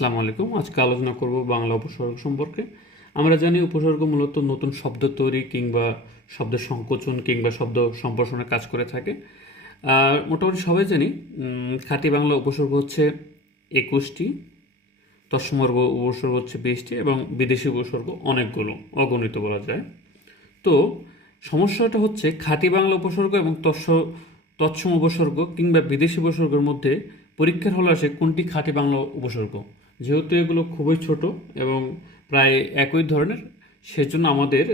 আসসালামু আলাইকুম। আজকে আলোচনা করব বাংলা উপসর্গ সম্পর্কে। আমরা জানি উপসর্গ মূলত নতুন শব্দ তৈরি কিংবা শব্দ সংকোচন কিংবা শব্দ সম্প্রসারণের কাজ করে থাকে। আর মোটামুটি সবাই জানি খাঁটি বাংলা উপসর্গ হচ্ছে একুশটি তৎসমর্গ উপসর্গ হচ্ছে বিশটি এবং বিদেশি উপসর্গ অনেকগুলো, অগণিত বলা যায়। তো সমস্যাটা হচ্ছে খাঁটি বাংলা উপসর্গ এবং তৎস, তৎসম উপসর্গ কিংবা বিদেশি উপসর্গের মধ্যে পরীক্ষার হলে আসে কোনটি খাঁটি বাংলা উপসর্গ। যেহেতু এগুলো খুবই ছোট এবং প্রায় একই ধরনের, সেজন্য আমাদের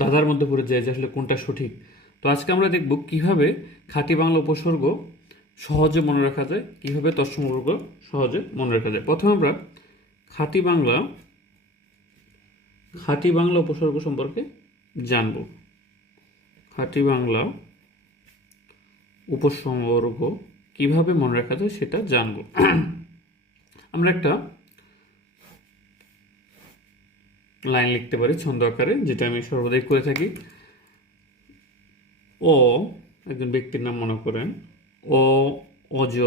দাদার মধ্যে পড়ে যায় যে আসলে কোনটা সঠিক। তো আজকে আমরা দেখব কীভাবে খাঁটি বাংলা উপসর্গ সহজে মনে রাখা যায়, কীভাবে উপসর্গ সহজে মনে রাখা যায়। প্রথমে আমরা খাঁটি বাংলা খাঁটি বাংলা উপসর্গ সম্পর্কে জানব। খাঁটি বাংলা উপসর্গ কীভাবে মনে রাখা যায় সেটা জানব। আমরা একটা লাইন লিখতে পারি, ছন্দ আকারে, যেটা আমি সর্বদাই করে থাকি। ও, একজন ব্যক্তির নাম মনে করেন। ও, অজ,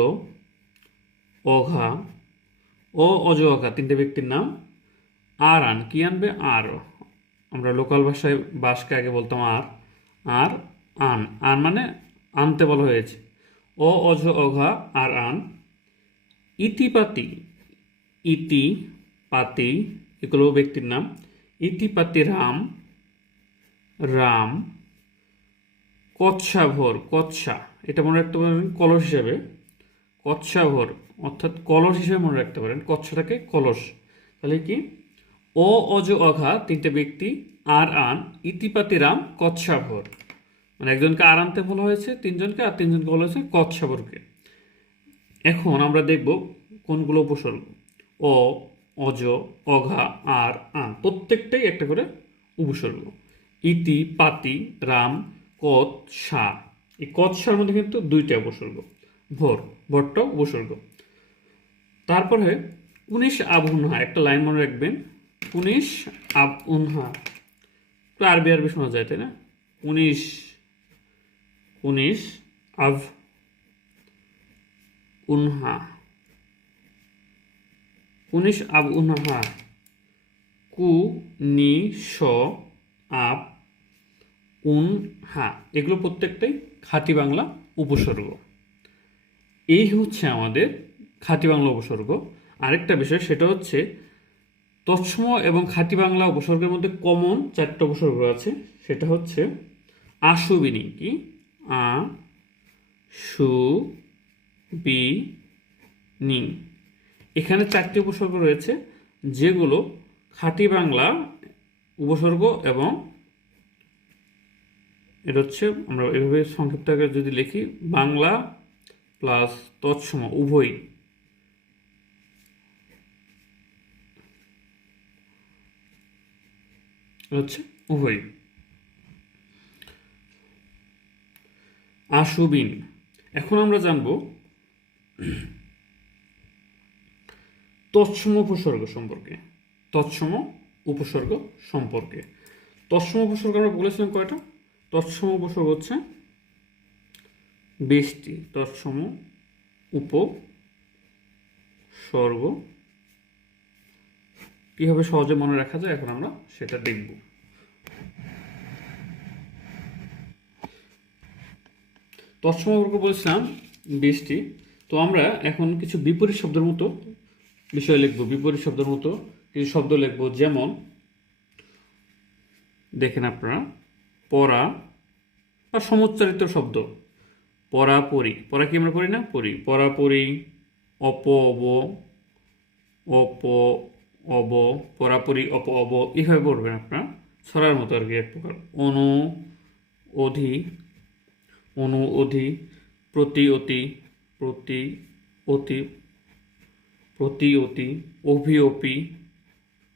অঘা। ও, অজ, অঘা, তিনটে ব্যক্তির নাম। আর, আন, কি আনবে? আর। আমরা লোকাল ভাষায় বাসকে আগে বলতাম আর। আর, আন। আন মানে আনতে বলা হয়েছে। ও, অজ, অঘা, আর, আন। ইতিপাতি ইতি পাতি এগুলো ব্যক্তির নাম। ইতিপাতি রাম রাম কচ্ছা ভোর কচ্ছা এটা মনে রাখতে পারেন কলস হিসাবে। কচ্ছা ভোর অর্থাৎ কলস হিসেবে মনে রাখতে পারেন। কচ্ছাটাকে কলস। তাহলে কি? ও অজ, অঘা, তিনটে ব্যক্তি, আর, আন, ইতিপাতি রাম কচ্ছা ভোর মানে একজনকে আর আনতে বলা হয়েছে তিনজনকে, আর তিনজনকে বলা হয়েছে কচ্ছা ভোরকে এখন আমরা দেখব কোনগুলো উপসর্গ। অ অজ, অঘা, আর, আন। প্রত্যেকটাই একটা করে উপসর্গ। ইতি, পাতি, রাম, কত, সা। এই কত, সার মধ্যে কিন্তু দুইটা উপসর্গ। ভোর ভোরটাও উপসর্গ। তারপরে উনিশ আবুনহা একটা লাইন মনে রাখবেন। উনিশ আব উনহা। একটু আরবি আরবি শোনা যায়, তাই না? উনিশ উনিশ আব উনহা। উনিশ আব উনহা কু, নি, স আপ উন, হা। এগুলো প্রত্যেকটাই খাঁটি বাংলা উপসর্গ। এই হচ্ছে আমাদের খাঁটি বাংলা উপসর্গ। আরেকটা বিষয়, সেটা হচ্ছে তৎসম এবং খাঁটি বাংলা উপসর্গের মধ্যে কমন চারটা উপসর্গ আছে। সেটা হচ্ছে আশুবিনী কি? আ, সু, বি, নি। এখানে চারটি উপসর্গ রয়েছে, যেগুলো খাঁটি বাংলা উপসর্গ এবং এটা হচ্ছে আমরা এভাবে সংক্ষিপ্ত যদি লিখি, বাংলা প্লাস তৎসম উভয় এটা হচ্ছে উভয় আশুবিন। এখন আমরা জানব তৎসম উপসর্গ সম্পর্কে। তৎসম উপসর্গ সম্পর্কে। তৎসম উপসর্গ আমরা বলেছিলাম কয়টা? তৎসম উপসর্গ হচ্ছে বিশটি। তৎসম উপসর্গ। কীভাবে সহজে মনে রাখা যায়? এখন আমরা সেটা দেখব। তৎসম উপসর্গ বলেছিলাম বিশটি। তো আমরা এখন কিছু বিপরীত শব্দের মতো বিষয় লিখব। বিপরীত শব্দের মতো কিছু শব্দ লিখব যেমন, দেখেন আপনারা পড়া বা সমুচ্চারিত শব্দ। পড়া পড়ি পড়া কি আমরা পড়ি না? পড়ি পড়া পড়ি অপ, অব অপ, অব পড়াপড়ি অপ, অব, এইভাবে পড়বেন আপনারা। ছড়ার মতো আর কি এক প্রকার। অনু, অধি অনু, অধি, প্রতি, অতি প্রতি, অতি প্রতি অতি অভি, অপি।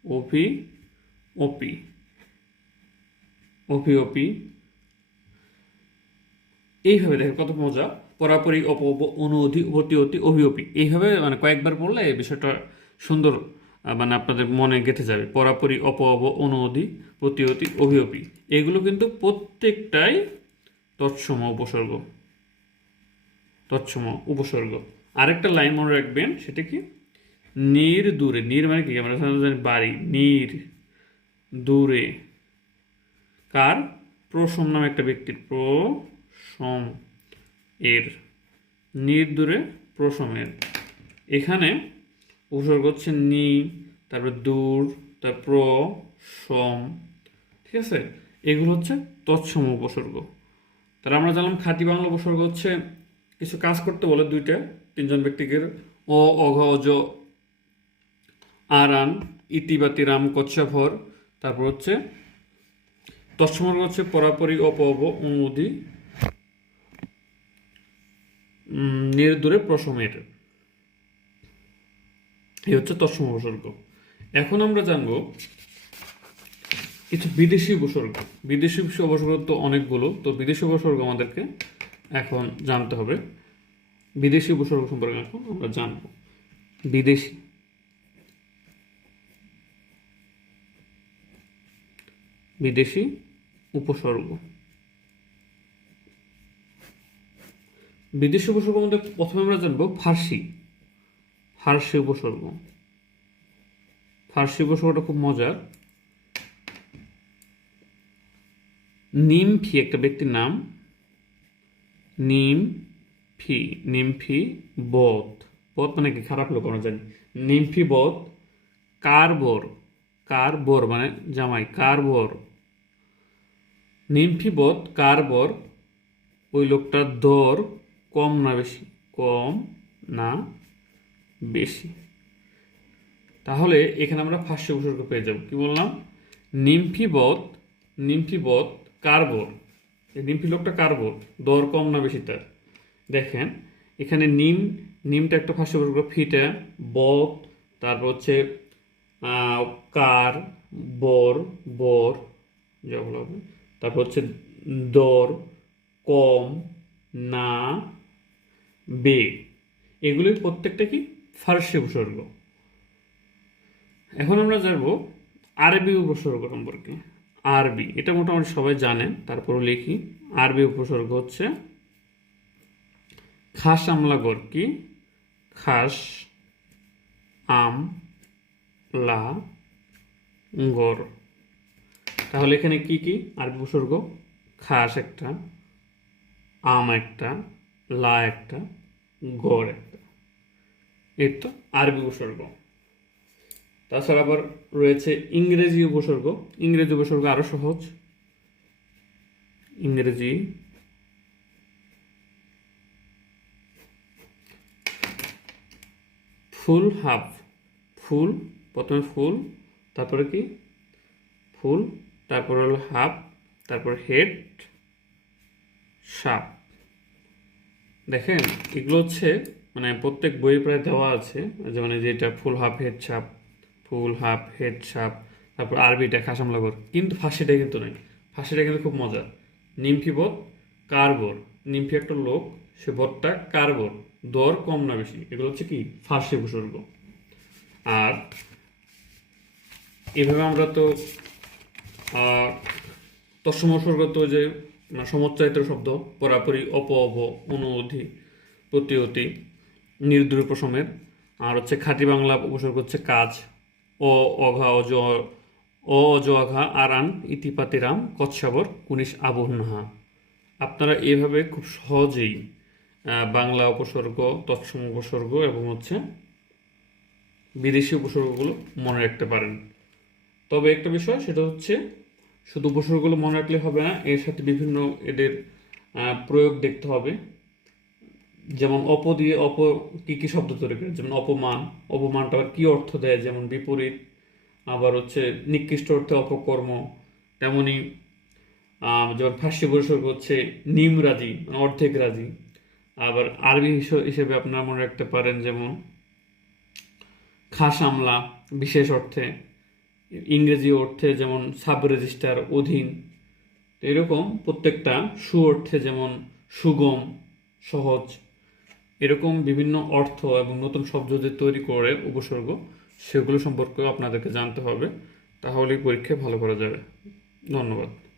অভি অপি অপি অপি এইভাবে দেখেন কত মজা। পরাপরি, অপ অনুঅধি অতি অতি এইভাবে মানে কয়েকবার পড়লে এই বিষয়টা সুন্দর মানে আপনাদের মনে গেঁথে যাবে। পরাপরি, অপ, অব, অনুঅধি, প্রতিঅতি, অভিঅপি। এগুলো কিন্তু প্রত্যেকটাই তৎসম উপসর্গ। তৎসম উপসর্গ। আরেকটা লাইন মনে রাখবেন, সেটা কি? নির দূরে, নির মানে কি? আমরা সাধারণত জানি বাড়ি, নির দূরে। কার? প্রসম নামে একটা ব্যক্তির, প্রসম এর। নির দূরে প্রসমের এখানে উপসর্গ হচ্ছে নি, তারপর দূর তারপর প্র সম ঠিক আছে? এগুলো হচ্ছে তৎসম উপসর্গ। তাহলে আমরা জানলাম খাঁটি বাংলা উপসর্গ হচ্ছে কিছু কাজ করতে বলে দুইটা, তিনজন ব্যক্তিকে, অ, অঘ, অজ আরান ইতি বা তিরাম কচ্ছাভর তারপর হচ্ছে তৎসমর্গ হচ্ছে পরাপরি অপ অপ অনুদি নির্দূরে প্রসমের। এই হচ্ছে তৎসম উপসর্গ। এখন আমরা জানব কিছু বিদেশি উপসর্গ। বিদেশি উপসর্গ তো অনেকগুলো, তো বিদেশি উপসর্গ আমাদেরকে এখন জানতে হবে। বিদেশি উপসর্গ সম্পর্কে এখন আমরা জানব। বিদেশি। বিদেশি উপসর্গ। বিদেশি উপসর্গ মধ্যে প্রথমে আমরা জানব ফার্সি। ফার্সি উপসর্গ। ফার্সি উপসর্গটা খুব মজার। নিমফি একটা ব্যক্তির নাম। নিম ফি নিমফি বধ। বধ মানে কি? খারাপ লোক, আমরা জানি। নিমফি বধ, কারবর। কারবর মানে জামাই। কারবর। নিমফি বধ কারবর ওই লোকটার দর কম না বেশি? কম না বেশি। তাহলে এখানে আমরা ফার্স্ট উপসর্গ পেয়ে যাব। কি বললাম? নিমফিবত নিমফিবত কার্বর এই নিমফি লোকটা কার্বর দর কম না বেশি তার? দেখেন, এখানে নিম, নিমটা একটা ফার্স্ট উপসর্গ, ফিটা বত তারপর হচ্ছে কার, বর বর যেগুলো হবে। তারপর হচ্ছে দর, কম, না, বে। এগুলির প্রত্যেকটা কি? ফার্সি উপসর্গ। এখন আমরা জানব আরবি উপসর্গ সম্পর্কে। আরবি, এটা মোটামুটি সবাই জানেন তারপরে লিখি। আরবি উপসর্গ হচ্ছে খাস আমলা কি? খাস আম লা গড় তাহলে এখানে কি কি? আরবি উপসর্গ, খাস একটা, আম একটা, লা একটা, গড় একটা। এর তো আরবি উপসর্গ। তাছাড়া আবার রয়েছে ইংরেজি উপসর্গ। ইংরেজি উপসর্গ আরও সহজ। ইংরেজি। ফুল হাফ। ফুল, প্রথমে ফুল, তারপরে কি? ফুল তারপর হলো হাফ, তারপর হেড, সাপ। দেখেন, এগুলো হচ্ছে মানে প্রত্যেক বইয়ে প্রায় দেওয়া আছে, যে মানে যেটা ফুল হাফ হেড সাপ, ফুল হাফ হেড সাপ, তারপর আরবিটা খাসাম লাগর। কিন্তু ফাঁসিটা কিন্তু নয় ফাঁসিটা কিন্তু খুব মজা নিমফি বধ, কারবর। নিমফি একটা লোক, সে বধটা কারবর। দর কম না বেশি। এগুলো হচ্ছে কি? ফার্সি উপসর্গ আর এভাবে আমরা তো আহ, তৎসম উপসর্গ তো যে মানে সমচ্চারিত শব্দ পরাপরি অপ অপ অনুধি প্রতিঅতি নির্দূর প্রসমের আর হচ্ছে খাঁটি বাংলা উপসর্গ হচ্ছে কাজ অ অঘা অজ অ অজ অঘা আরান ইতিপাতিরাম কচ্ছাবর কুনিশ আবহনাহা। আপনারা এভাবে খুব সহজেই বাংলা উপসর্গ তৎসম উপসর্গ এবং হচ্ছে বিদেশি উপসর্গগুলো মনে রাখতে পারেন। তবে একটা বিষয় সেটা হচ্ছে শুধু উপসর্গগুলো মনে রাখলে হবে না, এর সাথে বিভিন্ন এদের প্রয়োগ দেখতে হবে। যেমন অপ দিয়ে অপ কি কি শব্দ তৈরি করে, যেমন অপমান অপমানটা আবার কি অর্থ দেয়, যেমন বিপরীত, আবার হচ্ছে নিকৃষ্ট অর্থে অপকর্ম, তেমনি যেমন ফার্সি উপসর্গ হচ্ছে নিম রাজি মানে অর্ধেক রাজি। আবার আরবি হিস- হিসেবে আপনারা মনে রাখতে পারেন, যেমন, খাস আমলা, বিশেষ অর্থে। ইংরেজি অর্থে যেমন সাব রেজিস্টার অধীন এরকম প্রত্যেকটা সু অর্থে যেমন সুগম, সহজ, এরকম বিভিন্ন অর্থ এবং নতুন শব্দ যে তৈরি করে উপসর্গ, সেগুলো সম্পর্কেও আপনাদেরকে জানতে হবে। তাহলেই পরীক্ষায় ভালো করা যাবে। ধন্যবাদ।